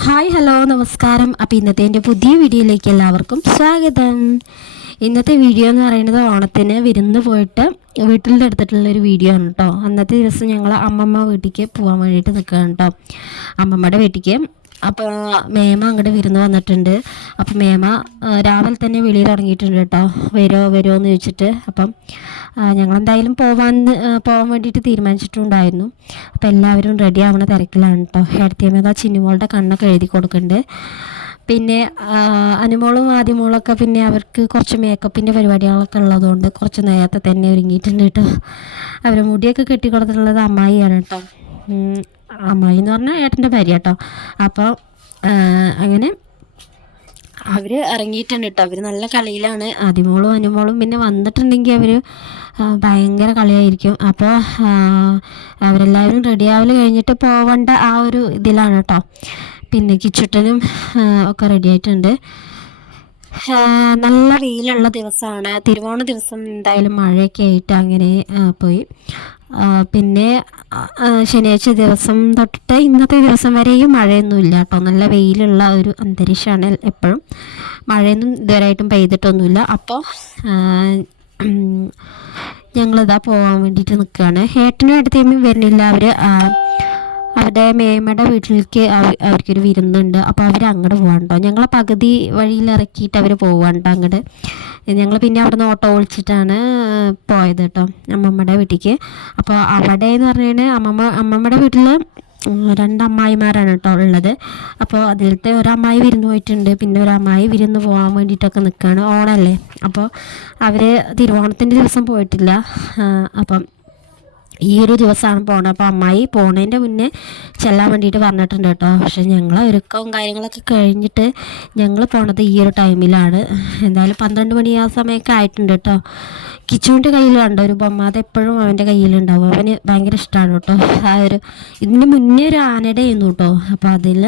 Hi hello നമസ്കാരം. അപ്പോൾ ഇന്നത്തെ എന്റെ പുതിയ വീഡിയോയിലേക്ക് എല്ലാവർക്കും സ്വാഗതം. ഇന്നത്തെ വീഡിയോ എന്ന് പറയുന്നത് ഓണത്തിന് വിരുന്ന് പോയിട്ട് വീട്ടിൽ എടുത്തിട്ടുള്ള അടുത്തിട്ടുള്ളൊരു വീഡിയോ ആണ് കേട്ടോ അന്നത്തെ ദിവസം ഞങ്ങൾ അമ്മമ്മ വീട്ടിലേക്ക് പോകാൻ വേണ്ടിയിട്ട് നിൽക്കുകയാണ് കേട്ടോ അമ്മമ്മയുടെ വീട്ടിലേക്ക് അപ്പോൾ മേമ അങ്ങോട്ട് വിരുന്ന് വന്നിട്ടുണ്ട്. അപ്പോൾ മേമ രാവിലെ തന്നെ വെളിയിൽ ഇറങ്ങിയിട്ടുണ്ട് കേട്ടോ. വരുമോ വരുമോ എന്ന് ചോദിച്ചിട്ട്. അപ്പം ഞങ്ങളെന്തായാലും പോവാൻ പോകാൻ വേണ്ടിയിട്ട് തീരുമാനിച്ചിട്ടുണ്ടായിരുന്നു. അപ്പം എല്ലാവരും റെഡി ആവണ തിരക്കിലാണ് കേട്ടോ. ഹേടത്തിയമ്മ ചിന്നുമോളുടെ കണ്ണൊക്കെ എഴുതി കൊടുക്കുന്നുണ്ട് പിന്നെ അനുമോളും ആദ്യമോളൊക്കെ പിന്നെ അവർക്ക് കുറച്ച് മേക്കപ്പിന്റെ പരിപാടികളൊക്കെ ഉള്ളതുകൊണ്ട് കുറച്ച് നേരത്തെ തന്നെ ഒരുങ്ങിയിട്ടുണ്ട് കേട്ടോ. അവരെ മുടിയൊക്കെ കെട്ടിക്കൊടുത്തിട്ടുള്ളത് അമ്മായിയാണ് കേട്ടോ. അമ്മായി എന്ന് പറഞ്ഞാൽ ഏട്ടന്റെ ഭാര്യ കേട്ടോ അപ്പോൾ അങ്ങനെ അവർ ഇറങ്ങിയിട്ടുണ്ട് കേട്ടോ അവർ നല്ല കളിയിലാണ്. ആദ്യമോളും അനുമോളും പിന്നെ വന്നിട്ടുണ്ടെങ്കിൽ അവർ ഭയങ്കര കളിയായിരിക്കും. അപ്പോൾ അവരെല്ലാവരും റെഡി ആവൽ കഴിഞ്ഞിട്ട് പോവേണ്ട ആ ഒരു ഇതിലാണ് കേട്ടോ പിന്നെ കിച്ചുട്ടനും ഒക്കെ റെഡി ആയിട്ടുണ്ട്. നല്ല വെയിലുള്ള ദിവസമാണ്. തിരുവോണ ദിവസം എന്തായാലും മഴയൊക്കെ ആയിട്ട് അങ്ങനെ പോയി. പിന്നെ ശനിയാഴ്ച ദിവസം തൊട്ടിട്ട് ഇന്നത്തെ ദിവസം വരെയും മഴയൊന്നുമില്ല കേട്ടോ. നല്ല വെയിലുള്ള ഒരു അന്തരീക്ഷമാണ് എപ്പോഴും. മഴയൊന്നും ഇതുവരെയായിട്ടും പെയ്തിട്ടൊന്നുമില്ല. അപ്പോൾ ഞങ്ങളിതാ പോകാൻ വേണ്ടിയിട്ട് നിൽക്കുകയാണ്. ഏട്ടനും അടുത്തേമ്മയും വരുന്നില്ല. അവർ അവരുടെ മേമയുടെ വീട്ടിലേക്ക് അവ- അവർക്കൊരു വിരുന്നുണ്ട്. അപ്പോൾ അവർ അങ്ങോട്ട് പോകാണ്ടോ ഞങ്ങളെ പകുതി വഴിയിൽ ഇറക്കിയിട്ട് അവർ പോവാണ്ടോ അങ്ങോട്ട് ഞങ്ങൾ പിന്നെ അവിടെ നിന്ന് ഓട്ടോ വിളിച്ചിട്ടാണ് പോയത് കേട്ടോ അമ്മമ്മയുടെ വീട്ടിലേക്ക് അപ്പോൾ അവിടെ എന്ന് പറഞ്ഞാൽ അമ്മമ്മ അമ്മമ്മയുടെ വീട്ടിൽ രണ്ട് അമ്മായിമാരാണ് കേട്ടോ ഉള്ളത്. അപ്പോൾ അതിലത്തെ ഒരു അമ്മായി വിരുന്ന് പോയിട്ടുണ്ട്. പിന്നെ ഒരു അമ്മായി വിരുന്ന് പോകാൻ വേണ്ടിയിട്ടൊക്കെ നിൽക്കുകയാണ് ഓണമല്ലേ അപ്പോൾ അവർ തിരുവോണത്തിന്റെ ദിവസം പോയിട്ടില്ല. അപ്പം ഈ ഒരു ദിവസമാണ് പോണത്. അപ്പോൾ അമ്മായി പോണതിന്റെ മുന്നേ ചെല്ലാൻ വേണ്ടിയിട്ട് പറഞ്ഞിട്ടുണ്ട് കേട്ടോ. പക്ഷേ ഞങ്ങൾ ഒരുക്കവും കാര്യങ്ങളൊക്കെ കഴിഞ്ഞിട്ട് ഞങ്ങൾ പോണത് ഈ ഒരു ടൈമിലാണ്. എന്തായാലും പന്ത്രണ്ട് മണി ആ സമയമൊക്കെ ആയിട്ടുണ്ട് കേട്ടോ. കിച്ചുവിന്റെ കയ്യിലുണ്ട് ഒരു ബൊമ്മ അത് എപ്പോഴും അവന്റെ കയ്യിലുണ്ടാവും. അവന് ഭയങ്കര ഇഷ്ടമാണ് കേട്ടോ. ആ ഒരു ഇതിന് മുന്നേ ഒരു ആനയുടെ ചെയ്യുന്നു കേട്ടോ. അപ്പോൾ അതിൽ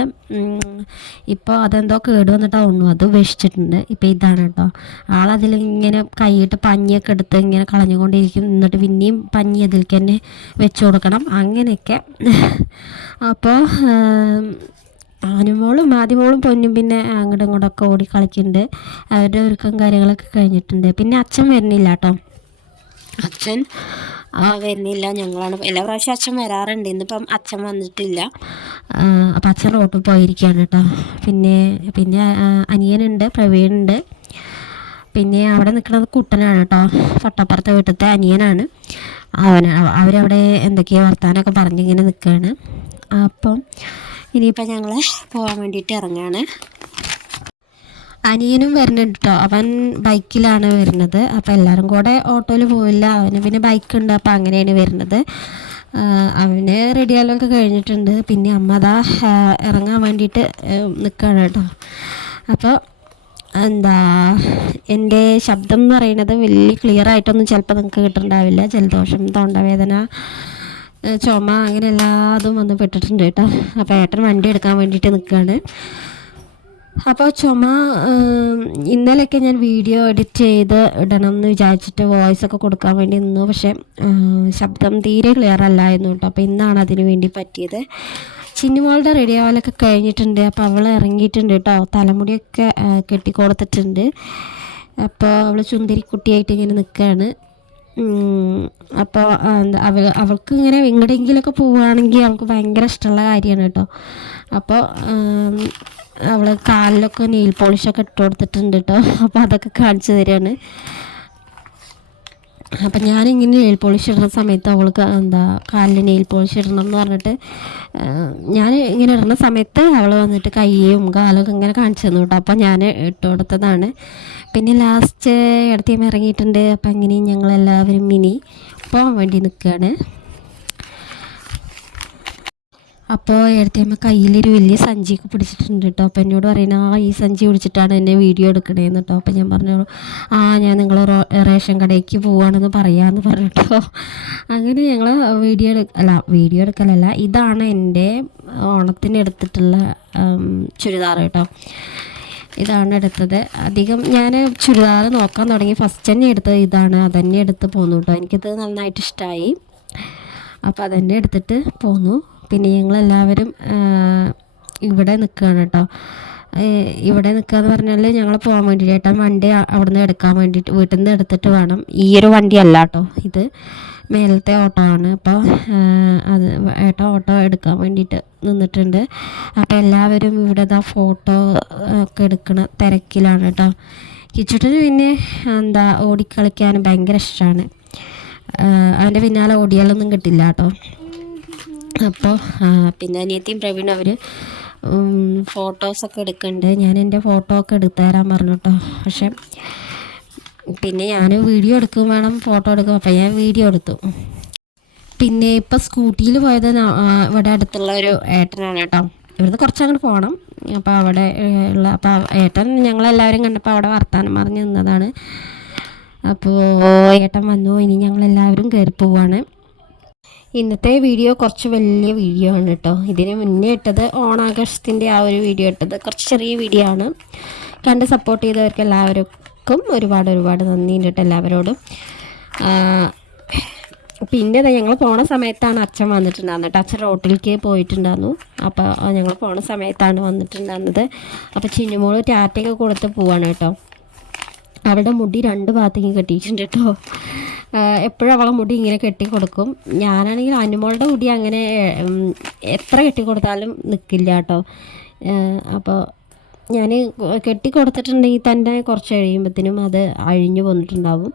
ഇപ്പോൾ അതെന്തോ കേട് വന്നിട്ടാണ് ഉണ്ണു അത് ഉപേക്ഷിച്ചിട്ടുണ്ട്. ഇപ്പോൾ ഇതാണ് കേട്ടോ. ആളതിൽ ഇങ്ങനെ കൈയിട്ട് പഞ്ഞിയൊക്കെ എടുത്ത് ഇങ്ങനെ കളഞ്ഞുകൊണ്ടിരിക്കും. എന്നിട്ട് പിന്നെയും പഞ്ഞി അതിലേക്ക് തന്നെ വെച്ച് കൊടുക്കണം. അങ്ങനെയൊക്കെ. അപ്പോൾ ആനുമോളും ആദ്യമോളും പൊന്നും പിന്നെ അങ്ങോട്ടും ഇങ്ങോട്ടൊക്കെ ഓടി കളിക്കുന്നുണ്ട് അവരുടെ ഒരുക്കം കാര്യങ്ങളൊക്കെ കഴിഞ്ഞിട്ടുണ്ട്. പിന്നെ അച്ഛൻ വരുന്നില്ല കേട്ടോ അച്ഛൻ ആ വരുന്നില്ല. ഞങ്ങളാണ് എല്ലാ പ്രാവശ്യം അച്ഛൻ വരാറുണ്ട്. ഇന്നിപ്പം അച്ഛൻ വന്നിട്ടില്ല. അപ്പം അച്ഛൻ റോട്ടിൽ പോയിരിക്കുകയാണ് കേട്ടോ. പിന്നെ പിന്നെ അനിയനുണ്ട് പ്രവീണുണ്ട്. പിന്നെ അവിടെ നിൽക്കുന്നത് കുട്ടനാണ് കേട്ടോ. തൊട്ടപ്പുറത്തെ വീട്ടിലത്തെ അനിയനാണ്. അവൻ അവരവിടെ എന്തൊക്കെയോ വർത്താനമൊക്കെ പറഞ്ഞിങ്ങനെ നിൽക്കുകയാണ് അപ്പം ഇനിയിപ്പോൾ ഞങ്ങൾ പോകാൻ വേണ്ടിയിട്ട് ഇറങ്ങുകയാണ് അനിയനും വരുന്നുണ്ട് കേട്ടോ അവൻ ബൈക്കിലാണ് വരുന്നത്. അപ്പോൾ എല്ലാവരും കൂടെ ഓട്ടോയിൽ പോവില്ല. അവന് പിന്നെ ബൈക്ക് ഉണ്ട് അപ്പോൾ അങ്ങനെയാണ് വരുന്നത്. അവന് റെഡിയാലൊക്കെ കഴിഞ്ഞിട്ടുണ്ട്. പിന്നെ അമ്മ അതാ ഇറങ്ങാൻ വേണ്ടിയിട്ട് നിൽക്കുകയാണ് കേട്ടോ. അപ്പോൾ എന്താ എന്റെ ശബ്ദം എന്ന് പറയുന്നത് വലിയ ക്ലിയർ ആയിട്ടൊന്നും ചിലപ്പോൾ നിങ്ങൾക്ക് കിട്ടുന്നുണ്ടാവില്ല ജലദോഷം തൊണ്ടവേദന ചുമ അങ്ങനെ എല്ലാതും വന്ന് പെട്ടിട്ടുണ്ട് കേട്ടോ. അപ്പോൾ ഏട്ടൻ വണ്ടി എടുക്കാൻ വേണ്ടിയിട്ട് നിൽക്കുകയാണ് അപ്പോൾ ചുമ ഇന്നലെയൊക്കെ ഞാൻ വീഡിയോ എഡിറ്റ് ചെയ്ത് ഇടണം എന്ന് വിചാരിച്ചിട്ട് വോയിസ് ഒക്കെ കൊടുക്കാൻ വേണ്ടി നിന്നു. പക്ഷേ ശബ്ദം തീരെ ക്ലിയർ അല്ലായിരുന്നു കേട്ടോ. അപ്പോൾ ഇന്നാണ് അതിന് വേണ്ടി പറ്റിയത്. ചിന്നുമോളുടെ റെഡി ആവലൊക്കെ കഴിഞ്ഞിട്ടുണ്ട്. അപ്പോൾ അവൾ ഇറങ്ങിയിട്ടുണ്ട് കേട്ടോ. തലമുടിയൊക്കെ കെട്ടി കെട്ടിക്കൊടുത്തിട്ടുണ്ട്. അപ്പോൾ അവൾ ചുന്തിരിക്കുട്ടിയായിട്ട് ഇങ്ങനെ നിൽക്കുകയാണ് അപ്പോൾ അവൾ അവൾക്ക് ഇങ്ങനെ എങ്ങടെങ്കിലൊക്കെ പോവുകയാണെങ്കിൽ അവൾക്ക് ഭയങ്കര ഇഷ്ടമുള്ള കാര്യമാണ് കേട്ടോ. അപ്പോൾ അവൾ കാലിലൊക്കെ നെയിൽ പോളിഷൊക്കെ ഇട്ട് കൊടുത്തിട്ടുണ്ട് കേട്ടോ. അപ്പോൾ അതൊക്കെ കാണിച്ചു തരികയാണ് അപ്പം ഞാനിങ്ങനെ നെയിൽ പോളിഷ് ഇടുന്ന സമയത്ത് അവൾക്ക് എന്താ കാലിൽ നെയിൽ പോളിഷ് ഇടണം എന്ന് പറഞ്ഞിട്ട് ഞാൻ ഇങ്ങനെ ഇടുന്ന സമയത്ത് അവൾ വന്നിട്ട് കയ്യും കാലൊക്കെ ഇങ്ങനെ കാണിച്ചു തന്നു കേട്ടോ. അപ്പം ഞാൻ ഇട്ട് കൊടുത്തതാണ്. പിന്നെ ലാസ്റ്റ് ഇടത്തേം ഇറങ്ങിയിട്ടുണ്ട്. അപ്പം അങ്ങനെ ഞങ്ങളെല്ലാവരും ഇനി പോകാൻ വേണ്ടി നിൽക്കുകയാണ് അപ്പോൾ ഇടത്തേമ്മ കയ്യിലൊരു വലിയ സഞ്ചിയൊക്കെ പിടിച്ചിട്ടുണ്ട് കേട്ടോ അപ്പോൾ എന്നോട് പറയുന്നത് ആ ഈ സഞ്ചി പിടിച്ചിട്ടാണ് എന്നെ വീഡിയോ എടുക്കണേന്ന് കേട്ടോ അപ്പോൾ ഞാൻ പറഞ്ഞു ആ ഞാൻ നിങ്ങൾ റേഷൻ കടയ്ക്ക് പോവുകയാണെന്ന് പറയാമെന്ന് പറഞ്ഞിട്ടോ അങ്ങനെ ഞങ്ങൾ വീഡിയോ എടുക്ക അല്ല വീഡിയോ എടുക്കലല്ല ഇതാണ് എന്റെ ഓണത്തിന് എടുത്തിട്ടുള്ള ചുരിദാർ കേട്ടോ ഇതാണ് എടുത്തത്. അധികം ഞാൻ ചുരിദാർ നോക്കാൻ തുടങ്ങി ഫസ്റ്റ് തന്നെ എടുത്തത് ഇതാണ് അതന്നെ എടുത്ത് പോന്നു കേട്ടോ എനിക്കിത് നന്നായിട്ട് ഇഷ്ടമായി അപ്പോൾ അതന്നെ എടുത്തിട്ട് പോന്നു. പിന്നെ ഞങ്ങളെല്ലാവരും ഇവിടെ നിൽക്കുകയാണ് കേട്ടോ ഇവിടെ നിൽക്കുക എന്ന് പറഞ്ഞാൽ ഞങ്ങൾ പോകാൻ വേണ്ടിയിട്ട് ഏട്ടൻ വണ്ടി അ- അവിടുന്ന് എടുക്കാൻ വേണ്ടിയിട്ട് വീട്ടിൽ നിന്ന് എടുത്തിട്ട് വേണം. ഈ ഒരു വണ്ടി അല്ല കേട്ടോ ഇത്. മേലത്തെ ഓട്ടോ ആണ്. അപ്പോൾ അത് ഏട്ടൻ ഓട്ടോ എടുക്കാൻ വേണ്ടിയിട്ട് നിന്നിട്ടുണ്ട്. അപ്പോൾ എല്ലാവരും ഇവിടെ ഇതാ ഫോട്ടോ ഒക്കെ എടുക്കണ തിരക്കിലാണ് കേട്ടോ കിച്ചുട്ടന് പിന്നെ എന്താ ഓടിക്കളിക്കാൻ ഭയങ്കര ഇഷ്ടമാണ് അവന്റെ പിന്നാലെ ഓടിയാലൊന്നും കിട്ടില്ല കേട്ടോ അപ്പോൾ പിന്നെ അനിയത്തിയും പ്രവീൺ അവർ ഫോട്ടോസൊക്കെ എടുക്കുന്നുണ്ട് ഞാൻ എന്റെ ഫോട്ടോ ഒക്കെ എടുത്തു തരാൻ പറഞ്ഞു കേട്ടോ പക്ഷെ പിന്നെ ഞാൻ വീഡിയോ എടുക്കും വേണം ഫോട്ടോ എടുക്കും. അപ്പോൾ ഞാൻ വീഡിയോ എടുത്തു. പിന്നെ ഇപ്പോൾ സ്കൂട്ടിയിൽ പോയത് ഇവിടെ അടുത്തുള്ള ഒരു ഏട്ടനാണ് കേട്ടോ. ഇവിടുന്ന് കുറച്ചങ്ങോട്ട് പോകണം അപ്പോൾ അവിടെ ഉള്ള അപ്പോൾ ഏട്ടൻ ഞങ്ങളെല്ലാവരും കണ്ടപ്പോൾ അവിടെ വർത്താനം പറഞ്ഞ് നിന്നതാണ്. അപ്പോൾ ഏട്ടൻ വന്നു. ഇനി ഞങ്ങളെല്ലാവരും കയറി പോവാണ്. ഇന്നത്തെ വീഡിയോ കുറച്ച് വലിയ വീഡിയോ ആണ് കേട്ടോ. ഇതിന് മുന്നേ ഇട്ടത് ഓണാഘോഷത്തിന്റെ ആ ഒരു വീഡിയോ ഇട്ടത് കുറച്ച് ചെറിയ വീഡിയോ ആണ്. കണ്ട് സപ്പോർട്ട് ചെയ്തവർക്ക് എല്ലാവർക്കും ഒരുപാട് ഒരുപാട് നന്ദി കേട്ടോ എല്ലാവരോടും. പിന്നെ ഞങ്ങൾ പോണ സമയത്താണ് അച്ഛൻ വന്നിട്ടുണ്ടായിരുന്നത് കേട്ടോ. അച്ഛൻ റോട്ടിലേക്ക് പോയിട്ടുണ്ടായിരുന്നു. അപ്പോൾ ഞങ്ങൾ പോണ സമയത്താണ് വന്നിട്ടുണ്ടായിരുന്നത്. അപ്പോൾ ചിന്നുമോൾ ടാറ്റയൊക്കെ കൊടുത്ത് പോവാണ് കേട്ടോ. അവളുടെ മുടി രണ്ട് ഭാഗത്തേക്ക് കെട്ടിയിട്ടുണ്ട് കേട്ടോ എപ്പോഴും അവളെ മുടി ഇങ്ങനെ കെട്ടി കൊടുക്കും ഞാനാണെങ്കിൽ അനുമോളുടെ മുടി അങ്ങനെ എത്ര കെട്ടി കൊടുത്താലും നിൽക്കില്ല കേട്ടോ അപ്പോൾ ഞാൻ കെട്ടി കൊടുത്തിട്ടുണ്ടെങ്കിൽ തന്നെ കുറച്ച് കഴിയുമ്പോഴത്തേനും അത് അഴിഞ്ഞു പോന്നിട്ടുണ്ടാവും.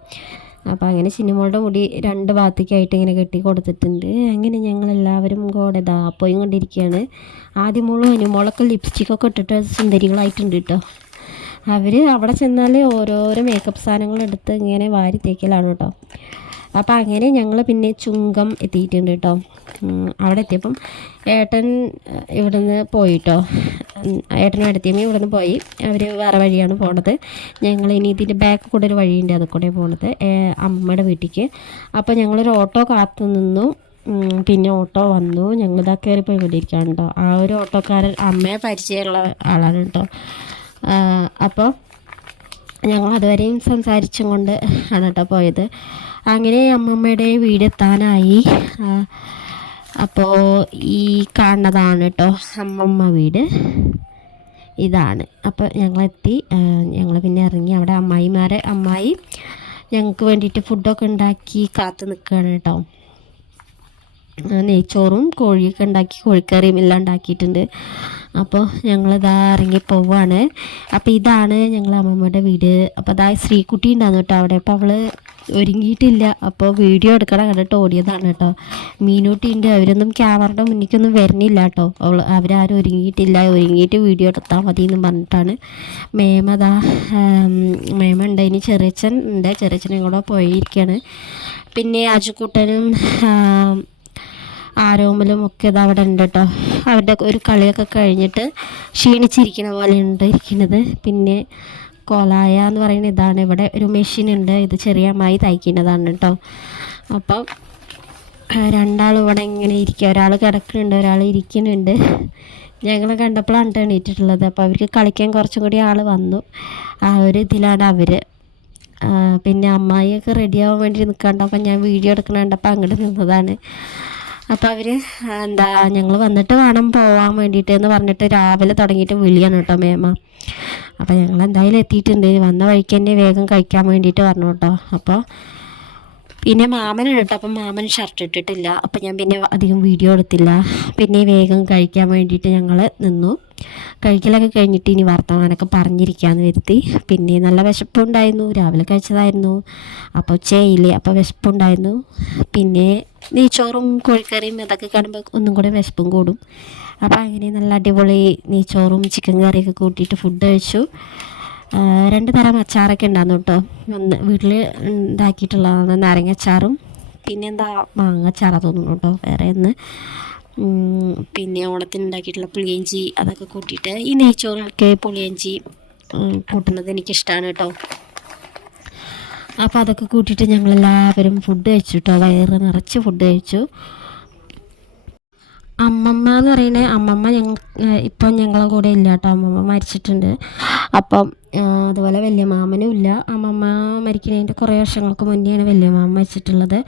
അപ്പോൾ അങ്ങനെ സിനിമകളുടെ മുടി രണ്ട് ഭാഗത്തേക്കായിട്ട് ഇങ്ങനെ കെട്ടി കൊടുത്തിട്ടുണ്ട് അങ്ങനെ ഞങ്ങളെല്ലാവരും കൂടെ ഇതാ പോയി കൊണ്ടിരിക്കുകയാണ് ആദ്യമോളും അനുമോളൊക്കെ ലിപ്സ്റ്റിക്കൊക്കെ ഇട്ടിട്ട് സുന്ദരികളായിട്ടുണ്ട് കേട്ടോ അവർ അവിടെ ചെന്നാൽ ഓരോരോ മേക്കപ്പ് സാധനങ്ങൾ എടുത്ത് ഇങ്ങനെ വാരി തേക്കലാണ് കേട്ടോ. അപ്പോൾ അങ്ങനെ ഞങ്ങൾ പിന്നെ ചുങ്കം എത്തിയിട്ടുണ്ട് കേട്ടോ. അവിടെ എത്തിയപ്പം ഏട്ടൻ ഇവിടുന്ന് പോയിട്ടോ ഏട്ടനും എടുത്തിയമ്മയും ഇവിടുന്ന് പോയി. അവർ വേറെ വഴിയാണ് പോണത്. ഞങ്ങൾ ഇനി ഇതിന്റെ ബാക്ക് കൂടെ ഒരു വഴിയുണ്ട് അത് കൂടെ പോണത് അമ്മയുടെ വീട്ടിലേക്ക് അപ്പോൾ ഞങ്ങളൊരു ഓട്ടോ കാത്തു നിന്നു. പിന്നെ ഓട്ടോ വന്നു. ഞങ്ങളിതാ കയറിപ്പോയി കയറി പോയി കൊണ്ടിരിക്കുകയാണ് കേട്ടോ. ആ ഒരു ഓട്ടോക്കാരൻ അമ്മയെ പരിചയമുള്ള ആളാണ് കേട്ടോ. അപ്പോൾ ഞങ്ങൾ അതുവരെയും സംസാരിച്ചും കൊണ്ട് ആണ് കേട്ടോ പോയത്. അങ്ങനെ അമ്മമ്മയുടെ വീടെത്താനായി അപ്പോൾ ഈ കാണുന്നതാണ് കേട്ടോ അമ്മമ്മ വീട്. ഇതാണ്. അപ്പോൾ ഞങ്ങളെത്തി. ഞങ്ങൾ പിന്നെ ഇറങ്ങി അവിടെ അമ്മായിമാരെ അമ്മായി ഞങ്ങൾക്ക് വേണ്ടിയിട്ട് ഫുഡൊക്കെ ഉണ്ടാക്കി കാത്തു നിൽക്കുകയാണ് കേട്ടോ നെയ്ച്ചോറും കോഴിയൊക്കെ ഉണ്ടാക്കി കോഴിക്കറിയും എല്ലാം ഉണ്ടാക്കിയിട്ടുണ്ട്. അപ്പോൾ ഞങ്ങളിതാ ഇറങ്ങി പോവാണ്. അപ്പോൾ ഇതാണ് ഞങ്ങൾ അമ്മമ്മയുടെ വീട്. അപ്പോൾ അതാ ശ്രീകുട്ടി ഉണ്ടായിരുന്നു കേട്ടോ അവിടെ. അപ്പോൾ അവൾ ഒരുങ്ങിയിട്ടില്ല. അപ്പോൾ വീഡിയോ എടുക്കണം കണ്ടിട്ട് ഓടിയതാണ് കേട്ടോ. മീനൂട്ടി ഉണ്ട് അവരൊന്നും ക്യാമറയുടെ മുന്നിക്കൊന്നും വരുന്നില്ല കേട്ടോ. അവൾ അവരാരും ഒരുങ്ങിയിട്ടില്ല. ഒരുങ്ങിയിട്ട് വീഡിയോ എടുത്താൽ മതി എന്ന് പറഞ്ഞിട്ടാണ് മേമതാ മേമ ഉണ്ട്. ഇനി ചെറിയച്ഛൻ ഉണ്ട്. ചെറിയച്ഛനും കൂടെ പോയിരിക്കുകയാണ് പിന്നെ അജുക്കുട്ടനും ആരോമലും ഒക്കെ ഇത് അവിടെ ഉണ്ട് കേട്ടോ അവരുടെ ഒരു കളിയൊക്കെ കഴിഞ്ഞിട്ട് ക്ഷീണിച്ചിരിക്കണ പോലെ ഉണ്ട് ഇരിക്കുന്നത്. പിന്നെ കോലായ എന്ന് പറയുന്ന ഇതാണ് ഇവിടെ ഒരു മെഷീൻ ഉണ്ട്. ഇത് ചെറിയ അമ്മായി തയ്ക്കുന്നതാണ് കേട്ടോ അപ്പം രണ്ടാളും ഇവിടെ ഇങ്ങനെ ഇരിക്കുക ഒരാൾ കിടക്കുന്നുണ്ട് ഒരാൾ ഇരിക്കുന്നുണ്ട്. ഞങ്ങൾ കണ്ടപ്പോഴാണ് എണീറ്റിട്ടുള്ളത്. അപ്പോൾ അവർക്ക് കളിക്കാൻ കുറച്ചും കൂടി ആൾ വന്നു. ആ ഒരു ഇതിലാണ് അവർ പിന്നെ അമ്മായിയൊക്കെ റെഡിയാവാൻ വേണ്ടി നിൽക്കണ്ടപ്പോൾ ഞാൻ വീഡിയോ എടുക്കണ കണ്ടപ്പോൾ അങ്ങോട്ട് നിന്നതാണ്. അപ്പോൾ അവർ എന്താ ഞങ്ങൾ വന്നിട്ട് വേണം പോവാൻ വേണ്ടിയിട്ട് എന്ന് പറഞ്ഞിട്ട് രാവിലെ തുടങ്ങിയിട്ട് വിളിയാണ് കേട്ടോ മേമ. അപ്പോൾ ഞങ്ങൾ എന്തായാലും എത്തിയിട്ടുണ്ട്. വന്ന വഴിക്ക് തന്നെ വേഗം കഴിക്കാൻ വേണ്ടിയിട്ട് പറഞ്ഞു കേട്ടോ. അപ്പോൾ പിന്നെ മാമനുണ്ട് കേട്ടോ. അപ്പം മാമൻ ഷർട്ട് ഇട്ടിട്ടില്ല. അപ്പം ഞാൻ പിന്നെ അധികം വീഡിയോ എടുത്തില്ല. പിന്നെ വേഗം കഴിക്കാൻ വേണ്ടിയിട്ട് ഞങ്ങൾ നിന്നു. കഴിക്കലൊക്കെ കഴിഞ്ഞിട്ട് ഇനി വർത്തമാനമൊക്കെ പറഞ്ഞിരിക്കാമെന്ന് വരുത്തി. പിന്നെ നല്ല വിശപ്പുണ്ടായിരുന്നു. രാവിലെ കഴിച്ചതായിരുന്നു. അപ്പോൾ ഉച്ചയില്ലേ അപ്പോൾ വിശപ്പുണ്ടായിരുന്നു. പിന്നെ നെയ്ച്ചോറും കോഴിക്കറിയും ഇതൊക്കെ കാണുമ്പോൾ ഒന്നും കൂടെ വിശപ്പും കൂടും. അപ്പോൾ അങ്ങനെ നല്ല അടിപൊളി നെയ്ച്ചോറും ചിക്കൻ കറിയൊക്കെ കൂട്ടിയിട്ട് ഫുഡ് കഴിച്ചു. രണ്ട് തരം അച്ചാറൊക്കെ ഉണ്ടായിരുന്നു കേട്ടോ. ഒന്ന് വീട്ടിൽ ഉണ്ടാക്കിയിട്ടുള്ളതാണ് നാരങ്ങ അച്ചാറും പിന്നെ എന്താ മാങ്ങ അച്ചാറാ തോന്നുന്നു കേട്ടോ വേറെ ഒന്ന്. പിന്നെ ഓണത്തിന് ഉണ്ടാക്കിയിട്ടുള്ള പുളിയഞ്ചി അതൊക്കെ കൂട്ടിയിട്ട് ഈ നെയ്ച്ചോറിലൊക്കെ പുളിയഞ്ചി കൂട്ടുന്നത് എനിക്കിഷ്ടമാണ് കേട്ടോ. അപ്പോൾ അതൊക്കെ കൂട്ടിയിട്ട് ഞങ്ങളെല്ലാവരും ഫുഡ് കഴിച്ചു കേട്ടോ വയറ് നിറച്ച് ഫുഡ് കഴിച്ചു. അമ്മമ്മ എന്ന് പറയുന്നത് അമ്മമ്മ ഞങ്ങൾ ഇപ്പം ഞങ്ങളും കൂടെ ഇല്ല കേട്ടോ അമ്മമ്മ മരിച്ചിട്ടുണ്ട്. അപ്പം അതുപോലെ വലിയ മാമനും ഇല്ല. അമ്മമ്മ മരിക്കുന്നതിന്റെ കുറേ വർഷങ്ങൾക്ക് മുന്നെയാണ് വലിയ മാമ മരിച്ചിട്ടുള്ളത്.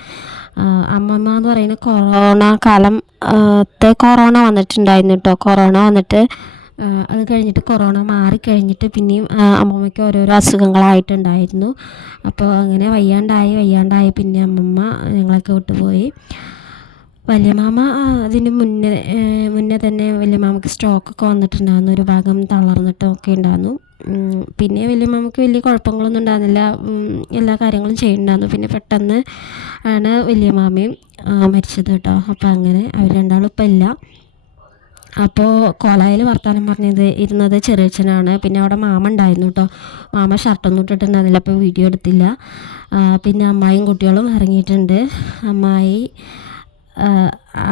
അമ്മമ്മ എന്ന് പറയുന്നത് കൊറോണ കാലം ആ, ത്തെ കൊറോണ വന്നിട്ടുണ്ടായിരുന്നു കേട്ടോ കൊറോണ വന്നിട്ട് അത് കഴിഞ്ഞിട്ട് കൊറോണ മാറിക്കഴിഞ്ഞിട്ട് പിന്നെയും അമ്മമ്മയ്ക്ക് ഓരോരോ അസുഖങ്ങളായിട്ടുണ്ടായിരുന്നു. അപ്പോൾ അങ്ങനെ വയ്യാണ്ടായി വയ്യാണ്ടായി പിന്നെ അമ്മമ്മ ഞങ്ങളൊക്കെ വിട്ടുപോയി. വലിയ മാമ അതിന് മുന്നേ മുന്നേ തന്നെ വലിയ മാമക്ക് സ്ട്രോക്കൊക്കെ വന്നിട്ടുണ്ടായിരുന്നു. ഒരു ഭാഗം തളർന്നിട്ടൊക്കെ ഉണ്ടായിരുന്നു. പിന്നെ വലിയ വലിയ കുഴപ്പങ്ങളൊന്നും ഉണ്ടായിരുന്നില്ല. എല്ലാ കാര്യങ്ങളും ചെയ്യുന്നുണ്ടായിരുന്നു. പിന്നെ പെട്ടെന്ന് ആണ് വലിയ മാമയും മരിച്ചത് കേട്ടോ. അപ്പോൾ അങ്ങനെ അവർ രണ്ടാളും ഇപ്പം ഇല്ല. അപ്പോൾ കോലായിൽ വർത്താനം പറഞ്ഞത് ഇരുന്നത് ചെറിയച്ഛനാണ്. പിന്നെ അവിടെ മാമ ഉണ്ടായിരുന്നു കേട്ടോ. മാമ ഷർട്ടൊന്നും ഇട്ടിട്ടുണ്ടായിരുന്നില്ല. അപ്പോൾ വീഡിയോ എടുത്തില്ല. പിന്നെ അമ്മായിയും കുട്ടികളും ഇറങ്ങിയിട്ടുണ്ട്. അമ്മായി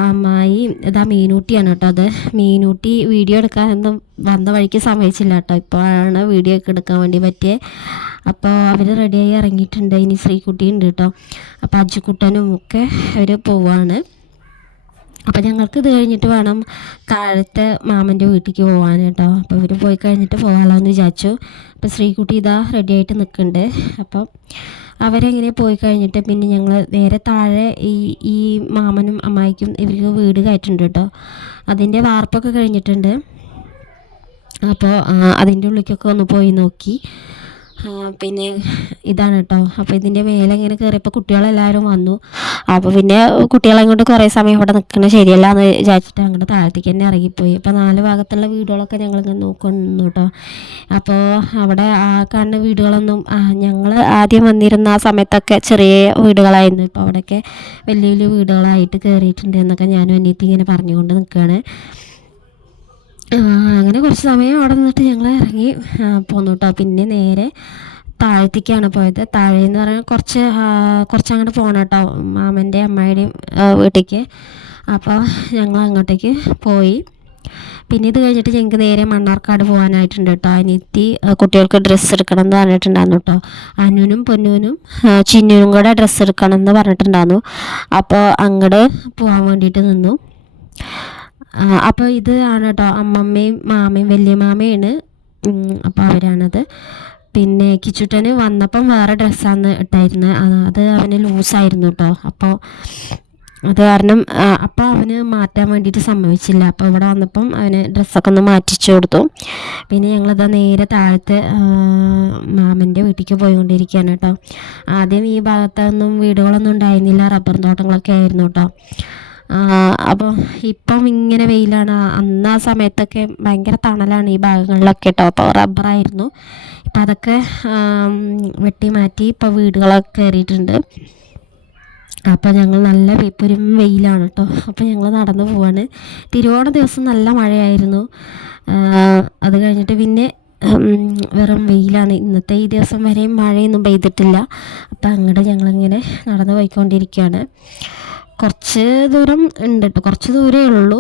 അമ്മായി ഇതാ മീനൂട്ടിയാണ് കേട്ടോ അത്. മീനൂട്ടി വീഡിയോ എടുക്കാനൊന്നും വന്ന വഴിക്ക് സമ്മതിച്ചില്ല കേട്ടോ. ഇപ്പോഴാണ് വീഡിയോ ഒക്കെ എടുക്കാൻ വേണ്ടി പറ്റിയത് അപ്പോൾ അവർ റെഡിയായി ഇറങ്ങിയിട്ടുണ്ട്. ഇനി ശ്രീകുട്ടി ഉണ്ട് കേട്ടോ. അപ്പോൾ അജുക്കുട്ടനും ഒക്കെ അവർ പോവാണ്. അപ്പോൾ ഞങ്ങൾക്ക് ഇത് കഴിഞ്ഞിട്ട് വേണം താഴത്തെ മാമന്റെ വീട്ടിലേക്ക് പോകാൻ കേട്ടോ. അപ്പോൾ ഇവർ പോയി കഴിഞ്ഞിട്ട് പോകാമല്ലോ എന്ന് വിചാരിച്ചു. അപ്പോൾ ശ്രീകുട്ടി ഇതാ റെഡി ആയിട്ട് നിൽക്കുന്നുണ്ട് അപ്പം അവരെങ്ങനെ പോയി കഴിഞ്ഞിട്ട് പിന്നെ ഞങ്ങൾ നേരെ താഴെ ഈ ഈ മാമനും അമ്മായിക്കും ഇവർക്ക് വീട് കയറ്റുന്നുണ്ട് കേട്ടോ. അതിന്റെ വാർപ്പൊക്കെ കഴിഞ്ഞിട്ടുണ്ട്. അപ്പോൾ അതിന്റെ ഉള്ളിലേക്കൊക്കെ ഒന്ന് പോയി നോക്കി. പിന്നെ ഇതാണ് കേട്ടോ അപ്പോൾ ഇതിന്റെ മേലെ ഇങ്ങനെ കയറിയപ്പോൾ കുട്ടികളെല്ലാവരും വന്നു. അപ്പോൾ പിന്നെ കുട്ടികളെ കൊണ്ട് കുറേ സമയം ഇവിടെ നിൽക്കുന്നത് ശരിയല്ല എന്ന് വിചാരിച്ചിട്ട് അങ്ങോട്ട് താഴത്തേക്ക് തന്നെ ഇറങ്ങിപ്പോയി. അപ്പോൾ നാല് ഭാഗത്തുള്ള വീടുകളൊക്കെ ഞങ്ങളിങ്ങനെ നോക്കുന്നു കേട്ടോ അപ്പോൾ അവിടെ ആ കാണുന്ന വീടുകളൊന്നും ഞങ്ങൾ ആദ്യം വന്നിരുന്ന ആ സമയത്തൊക്കെ ചെറിയ വീടുകളായിരുന്നു. ഇപ്പോൾ അവിടെയൊക്കെ വലിയ വലിയ വീടുകളായിട്ട് കയറിയിട്ടുണ്ട് എന്നൊക്കെ ഞാനും അനിയത്തി ഇങ്ങനെ പറഞ്ഞുകൊണ്ട് നിൽക്കുകയാണ് അങ്ങനെ കുറച്ച് സമയം അവിടെ നിന്നിട്ട് ഞങ്ങൾ ഇറങ്ങി പോന്നു കേട്ടോ പിന്നെ നേരെ താഴത്തേക്കാണ് പോയത്. താഴെ എന്ന് പറഞ്ഞാൽ കുറച്ച് കുറച്ച് അങ്ങോട്ട് പോകണം കേട്ടോ മാമന്റെ അമ്മായിയുടെയും വീട്ടിലേക്ക് അപ്പോൾ ഞങ്ങൾ അങ്ങോട്ടേക്ക് പോയി. പിന്നെ ഇത് കഴിഞ്ഞിട്ട് ഞങ്ങൾക്ക് നേരെ മണ്ണാർക്കാട് പോകാനായിട്ടുണ്ട് കേട്ടോ അനിയത്തി കുട്ടികൾക്ക് ഡ്രസ്സ് എടുക്കണം എന്ന് പറഞ്ഞിട്ടുണ്ടായിരുന്നു കേട്ടോ അനുവിനും പൊന്നുവിനും ചിന്നുവിനും കൂടെ ഡ്രസ്സ് എടുക്കണം എന്ന് പറഞ്ഞിട്ടുണ്ടായിരുന്നു. അപ്പോൾ അങ്ങോട്ട് പോകാൻ വേണ്ടിയിട്ട് നിന്നു. അപ്പോൾ ഇത് ആണ് കേട്ടോ അമ്മമ്മയും മാമയും വലിയ മാമയാണ്. അപ്പോൾ അവരാണത്. പിന്നെ കിച്ചുട്ടന് വന്നപ്പം വേറെ ഡ്രസ്സാണ് ഇട്ടായിരുന്നത് അത് അവന് ലൂസായിരുന്നു കേട്ടോ അപ്പോൾ അത് കാരണം അപ്പോൾ അവന് മാറ്റാൻ വേണ്ടിയിട്ട് സമ്മതിച്ചില്ല. അപ്പോൾ ഇവിടെ വന്നപ്പം അവന് ഡ്രസ്സൊക്കെ ഒന്ന് മാറ്റിച്ചു കൊടുത്തു. പിന്നെ ഞങ്ങളിതാ നേരെ താഴത്തെ മാമന്റെ വീട്ടിലേക്ക് പോയിക്കൊണ്ടിരിക്കുകയാണ് കേട്ടോ ആദ്യം ഈ ഭാഗത്തൊന്നും വീടുകളൊന്നും ഉണ്ടായിരുന്നില്ല. റബ്ബർ തോട്ടങ്ങളൊക്കെ ആയിരുന്നു കേട്ടോ അപ്പോൾ ഇപ്പം ഇങ്ങനെ വെയിലാണ്. അന്ന് ആ സമയത്തൊക്കെ ഭയങ്കര തണലാണ് ഈ ഭാഗങ്ങളിലൊക്കെ കേട്ടോ അപ്പോൾ റബ്ബറായിരുന്നു ഇപ്പം അതൊക്കെ വെട്ടി മാറ്റി ഇപ്പോൾ വീടുകളൊക്കെ കയറിയിട്ടുണ്ട് അപ്പോൾ ഞങ്ങൾ നല്ല പെരും വെയിലാണ് കേട്ടോ അപ്പോൾ ഞങ്ങൾ നടന്നു പോവാണ്. തിരുവോണ ദിവസം നല്ല മഴയായിരുന്നു. അത് കഴിഞ്ഞിട്ട് പിന്നെ വെറും വെയിലാണ്. ഇന്നത്തെ ഈ ദിവസം വരെയും മഴയൊന്നും പെയ്തിട്ടില്ല. അപ്പോൾ അങ്ങോട്ട് ഞങ്ങളിങ്ങനെ നടന്നു പോയിക്കൊണ്ടിരിക്കുകയാണ് കുറച്ച് ദൂരം ഉണ്ട് കേട്ടോ കുറച്ച് ദൂരമേ ഉള്ളൂ.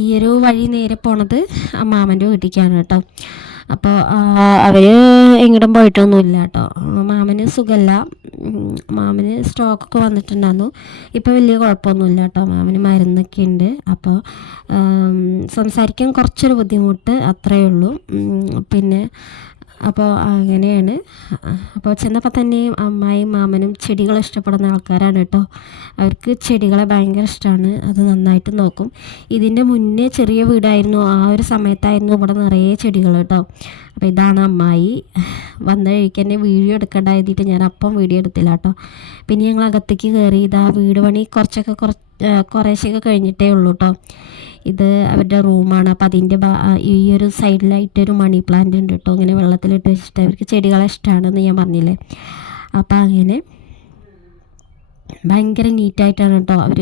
ഈ ഒരു വഴി നേരെ പോണത് മാമന്റെ വീട്ടിലേക്കാണ് കേട്ടോ അപ്പോൾ അവർ എങ്ങോട്ടും പോയിട്ടൊന്നുമില്ല കേട്ടോ മാമന് സുഖമല്ല മാമന് മാമന് സ്ട്രോക്കൊക്കെ വന്നിട്ടുണ്ടായിരുന്നു. ഇപ്പോൾ വലിയ കുഴപ്പമൊന്നുമില്ല കേട്ടോ മാമന് മരുന്നൊക്കെ ഉണ്ട്. അപ്പോൾ സംസാരിക്കാൻ കുറച്ചൊരു ബുദ്ധിമുട്ട് അത്രയേ ഉള്ളൂ. പിന്നെ അപ്പോൾ അങ്ങനെയാണ്. അപ്പോൾ ചെന്നപ്പോൾ തന്നെ അമ്മായും മാമനും ചെടികൾ ഇഷ്ടപ്പെടുന്ന ആൾക്കാരാണ് കേട്ടോ. അവർക്ക് ചെടികളെ ഭയങ്കര ഇഷ്ടമാണ്. അത് നന്നായിട്ട് നോക്കും. ഇതിന്റെ മുന്നേ ചെറിയ വീടായിരുന്നു. ആ ഒരു സമയത്തായിരുന്നു ഇവിടെ നിറയെ ചെടികൾ കേട്ടോ. അപ്പോൾ ഇതാണ് അമ്മായി. വന്ന വഴിക്ക് തന്നെ വീഡിയോ എടുക്കേണ്ട ഞാൻ അപ്പം വീഡിയോ എടുത്തില്ല കേട്ടോ. പിന്നെ ഞങ്ങൾ അകത്തേക്ക് കയറി ഇതാ വീട് പണി കുറച്ചൊക്കെ കുറച്ച് കുറേശ്ശൊക്കെ കഴിഞ്ഞിട്ടേ ഉള്ളൂ കേട്ടോ. ഇത് അവരുടെ റൂമാണ്. അപ്പോൾ അതിന്റെ ഈ ഒരു സൈഡിലായിട്ട് ഒരു മണി പ്ലാന്റ് ഉണ്ട് കേട്ടോ. ഇങ്ങനെ വെള്ളത്തിലിട്ട് വെച്ചിട്ട് അവർക്ക് ചെടികളെ ഇഷ്ടമാണെന്ന് ഞാൻ പറഞ്ഞില്ലേ. അപ്പോൾ അങ്ങനെ ഭയങ്കര നീറ്റായിട്ടാണ് കേട്ടോ. അവർ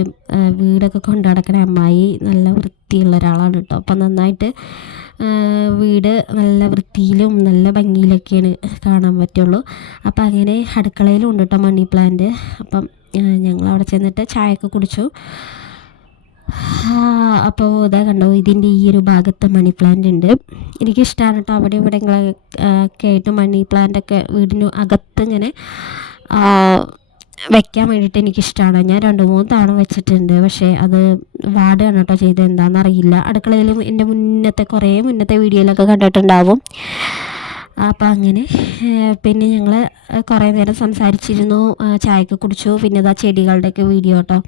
വീടൊക്കെ കൊണ്ടു അമ്മായി നല്ല വൃത്തിയുള്ള ഒരാളാണ് കേട്ടോ. അപ്പം നന്നായിട്ട് വീട് നല്ല വൃത്തിയിലും നല്ല ഭംഗിയിലൊക്കെയാണ് കാണാൻ പറ്റുള്ളൂ. അപ്പം അങ്ങനെ അടുക്കളയിലും ഉണ്ട് കേട്ടോ മണി പ്ലാന്റ്. അപ്പം ഞങ്ങൾ അവിടെ ചെന്നിട്ട് ചായയൊക്കെ കുടിച്ചു. അപ്പോൾ ഇതാ കണ്ടോ ഇതിന്റെ ഈ ഒരു ഭാഗത്ത് മണി പ്ലാന്റ് ഉണ്ട്. എനിക്കിഷ്ടമാണ് കേട്ടോ അവിടെ ഇവിടെ ഒക്കെ ആയിട്ട് മണി പ്ലാന്റ് ഒക്കെ വീടിന് അകത്ത് ഇങ്ങനെ വെക്കാൻ വേണ്ടിയിട്ട് എനിക്കിഷ്ടമാണ് ഞാൻ രണ്ട് മൂന്ന് തവണ വെച്ചിട്ടുണ്ട് പക്ഷേ അത് വാടുകയാണ് കേട്ടോ ചെയ്തത്. എന്താണെന്നറിയില്ല അടുക്കളയിലും എന്റെ മുന്നത്തെ കുറേ മുന്നത്തെ വീഡിയോയിലൊക്കെ കണ്ടിട്ടുണ്ടാവും. അപ്പോൾ അങ്ങനെ പിന്നെ ഞങ്ങൾ കുറേ നേരം സംസാരിച്ചിരുന്നു. ചായക്ക് കുടിച്ചു. പിന്നെ ഇതാ ചെടികളുടെയൊക്കെ വീഡിയോ കേട്ടോ.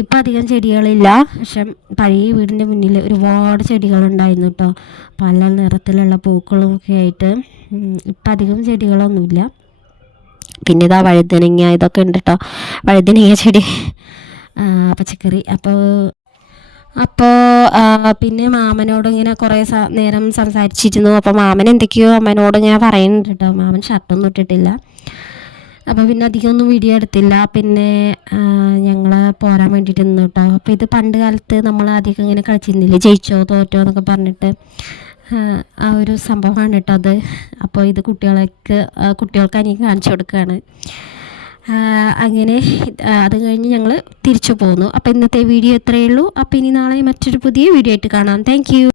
ഇപ്പം അധികം ചെടികളില്ല. പക്ഷെ പഴയ വീടിന്റെ മുന്നിൽ ഒരുപാട് ചെടികളുണ്ടായിരുന്നു കേട്ടോ. പല നിറത്തിലുള്ള പൂക്കളും ഒക്കെ ആയിട്ട് ഇപ്പം അധികം ചെടികളൊന്നുമില്ല. പിന്നെ ഇതാ വഴുതനങ്ങ ഇതൊക്കെ ഉണ്ട് കേട്ടോ. വഴുതനങ്ങ ചെടി. പച്ചക്കറി. അപ്പോൾ അപ്പോൾ പിന്നെ മാമനോട് ഇങ്ങനെ കുറേ നേരം സംസാരിച്ചിരുന്നു. അപ്പോൾ മാമൻ എന്തൊക്കെയോ അമ്മനോട് ഇങ്ങനെ പറയുന്നുണ്ട് കേട്ടോ മാമൻ ഷർട്ടൊന്നും ഇട്ടിട്ടില്ല. അപ്പോൾ പിന്നെ അധികം ഒന്നും വീഡിയോ എടുത്തില്ല. പിന്നെ ഞങ്ങൾ പോരാൻ വേണ്ടിയിട്ട് നിന്നു കേട്ടോ അപ്പോൾ ഇത് പണ്ട് കാലത്ത് നമ്മൾ അധികം ഇങ്ങനെ കളിച്ചിരുന്നില്ലേ? ജയിച്ചോ തോറ്റോ എന്നൊക്കെ പറഞ്ഞിട്ട് ആ, ഒരു സംഭവമാണ് കേട്ടോ അത്. അപ്പോൾ ഇത് കുട്ടികൾക്ക് കുട്ടികൾക്ക് അനിയും കാണിച്ചു കൊടുക്കുകയാണ് അങ്ങനെ അത് കഴിഞ്ഞ് ഞങ്ങൾ തിരിച്ചു പോന്നു. അപ്പോൾ ഇന്നത്തെ വീഡിയോ ഇത്രയേ ഉള്ളൂ. അപ്പോൾ ഇനി നാളെ മറ്റൊരു പുതിയ വീഡിയോ ആയിട്ട് കാണാം. താങ്ക്